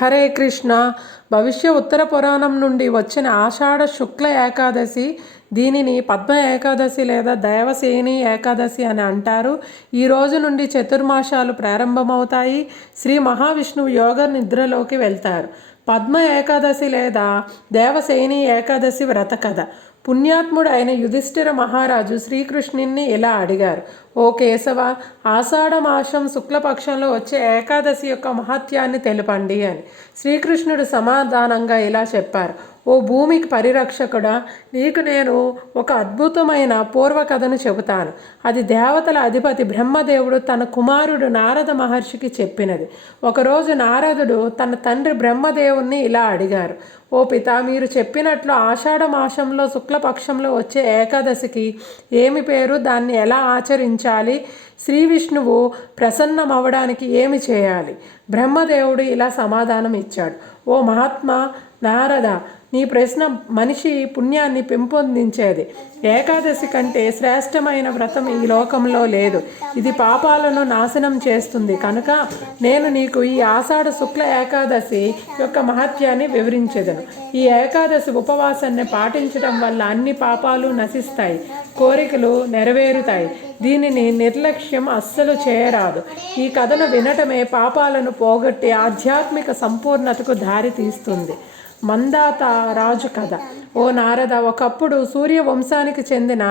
హరే కృష్ణ. భవిష్య ఉత్తర పురాణం నుండి వచ్చిన ఆషాఢ శుక్ల ఏకాదశి, దీనిని పద్మ ఏకాదశి లేదా దేవసేని ఏకాదశి అని అంటారు. ఈ రోజు నుండి చతుర్మాసాలు ప్రారంభమవుతాయి. శ్రీ మహావిష్ణువు యోగ నిద్రలోకి వెళ్తారు. పద్మ ఏకాదశి లేదా దేవసేని ఏకాదశి వ్రత కథ. పుణ్యాత్ముడు అయిన యుధిష్ఠిర మహారాజు శ్రీకృష్ణుని ఇలా అడిగారు: ఓ కేశవ, ఆషాఢమాసం శుక్లపక్షంలో వచ్చే ఏకాదశి యొక్క మహత్యాన్ని తెలపండి అని. శ్రీకృష్ణుడు సమాధానంగా ఇలా చెప్పారు: ఓ భూమికి పరిరక్షకుడా, నీకు నేను ఒక అద్భుతమైన పూర్వకథను చెబుతాను. అది దేవతల అధిపతి బ్రహ్మదేవుడు తన కుమారుడు నారద మహర్షికి చెప్పినది. ఒకరోజు నారదుడు తన తండ్రి బ్రహ్మదేవుణ్ణి ఇలా అడిగారు: ఓ పిత, మీరు చెప్పినట్లు ఆషాఢ మాసంలో శుక్లపక్షంలో వచ్చే ఏకాదశికి ఏమి పేరు? దాన్ని ఎలా ఆచరించాలి? శ్రీ విష్ణువు ప్రసన్నమవడానికి ఏమి చేయాలి? బ్రహ్మదేవుడు ఇలా సమాధానం ఇచ్చాడు: ఓ మహాత్మా నారద, నీ ప్రశ్న మనిషి పుణ్యాన్ని పెంపొందించేది. ఏకాదశి కంటే శ్రేష్టమైన వ్రతం ఈ లోకంలో లేదు. ఇది పాపాలను నాశనం చేస్తుంది. కనుక నేను నీకు ఈ ఆషాఢ శుక్ల ఏకాదశి యొక్క మహత్యాన్ని వివరించెదను. ఈ ఏకాదశి ఉపవాసాన్ని పాటించడం వల్ల అన్ని పాపాలు నశిస్తాయి, కోరికలు నెరవేరుతాయి. దీనిని నిర్లక్ష్యం అస్సలు చేయరాదు. ఈ కథను వినటమే పాపాలను పోగొట్టి ఆధ్యాత్మిక సంపూర్ణతకు దారి తీస్తుంది. మందాత రాజు కథ. ఓ నారద, ఒకప్పుడు సూర్యవంశానికి చెందిన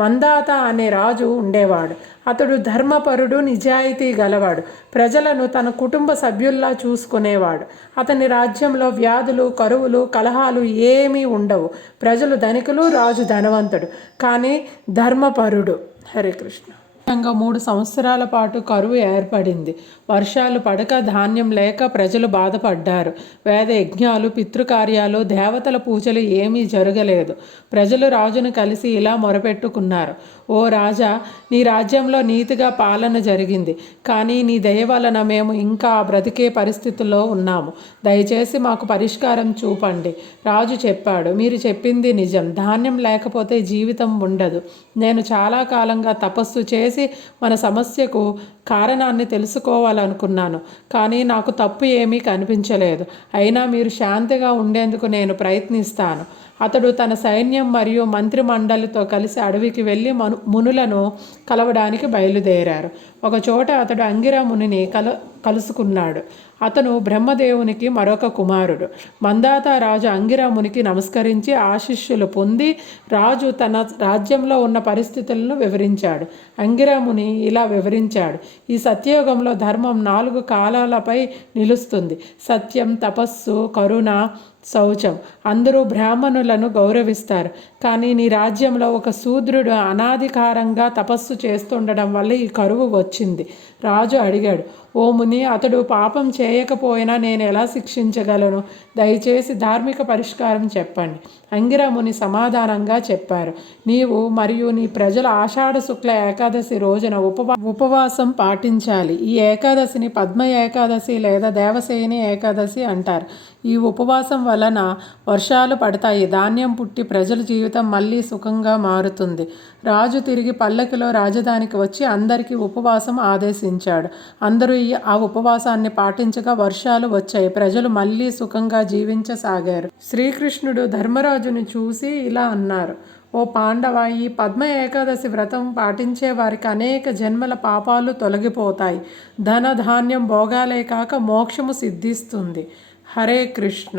మందాత అనే రాజు ఉండేవాడు. అతడు ధర్మపరుడు, నిజాయితీ గలవాడు. ప్రజలను తన కుటుంబ సభ్యుల్లా చూసుకునేవాడు. అతని రాజ్యంలో వ్యాధులు, కరువులు, కలహాలు ఏమీ ఉండవు. ప్రజలు ధనికులు, రాజు ధనవంతుడు, కానీ ధర్మపరుడు. హరే కృష్ణ. 3 సంవత్సరాల పాటు కరువు ఏర్పడింది. వర్షాలు పడక, ధాన్యం లేక ప్రజలు బాధపడ్డారు. వేద యజ్ఞాలు, పితృకార్యాలు, దేవతల పూజలు ఏమీ జరగలేదు. ప్రజలు రాజును కలిసి ఇలా మొరపెట్టుకున్నారు: ఓ రాజా, నీ రాజ్యంలో నీతిగా పాలన జరిగింది, కానీ నీ దయ వలన మేము ఇంకా బ్రతికే పరిస్థితుల్లో ఉన్నాము. దయచేసి మాకు పరిష్కారం చూపండి. రాజు చెప్పాడు: మీరు చెప్పింది నిజం. ధాన్యం లేకపోతే జీవితం ఉండదు. నేను చాలా కాలంగా తపస్సు చేసి మన సమస్యకు కారణాన్ని తెలుసుకోవాలనుకున్నాను, కానీ నాకు తప్పు ఏమీ కనిపించలేదు. అయినా మీరు శాంతిగా ఉండేందుకు నేను ప్రయత్నిస్తాను. అతడు తన సైన్యం మరియు మంత్రిమండలితో కలిసి అడవికి వెళ్ళి మునులను కలవడానికి బయలుదేరారు. ఒకచోట అతడు అంగిరా మునిని కలుసుకున్నాడు. అతను బ్రహ్మదేవునికి మరొక కుమారుడు. మందాత రాజు అంగిరా మునికి నమస్కరించి ఆశీస్సులు పొంది రాజు తన రాజ్యంలో ఉన్న పరిస్థితులను వివరించాడు. అంగిరా ముని ఇలా వివరించాడు: ఈ సత్యయుగంలో ధర్మం 4 కాలాలపై నిలుస్తుంది: సత్యం, తపస్సు, కరుణ, శౌచం. అందరూ బ్రాహ్మణులను గౌరవిస్తారు, కానీ నీ రాజ్యంలో ఒక శూద్రుడు అనాధికారంగా తపస్సు చేస్తుండడం వల్ల ఈ కరువు వచ్చింది. రాజు అడిగాడు: ఓ ముని, అతడు పాపం చేయకపోయినా నేను ఎలా శిక్షించగలను? దయచేసి ధార్మిక పరిష్కారం చెప్పండి. అంగిరా ముని సమాధానంగా చెప్పారు: నీవు మరియు నీ ప్రజలు ఆషాఢ శుక్ల ఏకాదశి రోజున ఉపవాసం పాటించాలి. ఈ ఏకాదశిని పద్మ ఏకాదశి లేదా దేవసేని ఏకాదశి అంటారు. ఈ ఉపవాసం వలన వర్షాలు పడతాయి, ధాన్యం పుట్టి ప్రజల జీవితం మళ్ళీ సుఖంగా మారుతుంది. రాజు తిరిగి పల్లకిలో రాజధానికి వచ్చి అందరికీ ఉపవాసం ఆదేశించాడు. అందరూ ఆ ఉపవాసాన్ని పాటించగా వర్షాలు వచ్చాయి. ప్రజలు మళ్ళీ సుఖంగా జీవించసాగారు. శ్రీకృష్ణుడు ధర్మరాజుని చూసి ఇలా అన్నారు: ఓ పాండవ, ఈ పద్మ ఏకాదశి వ్రతం పాటించే వారికి అనేక జన్మల పాపాలు తొలగిపోతాయి. ధన ధాన్యం భోగాలే కాక మోక్షము సిద్ధిస్తుంది. హరే కృష్ణ.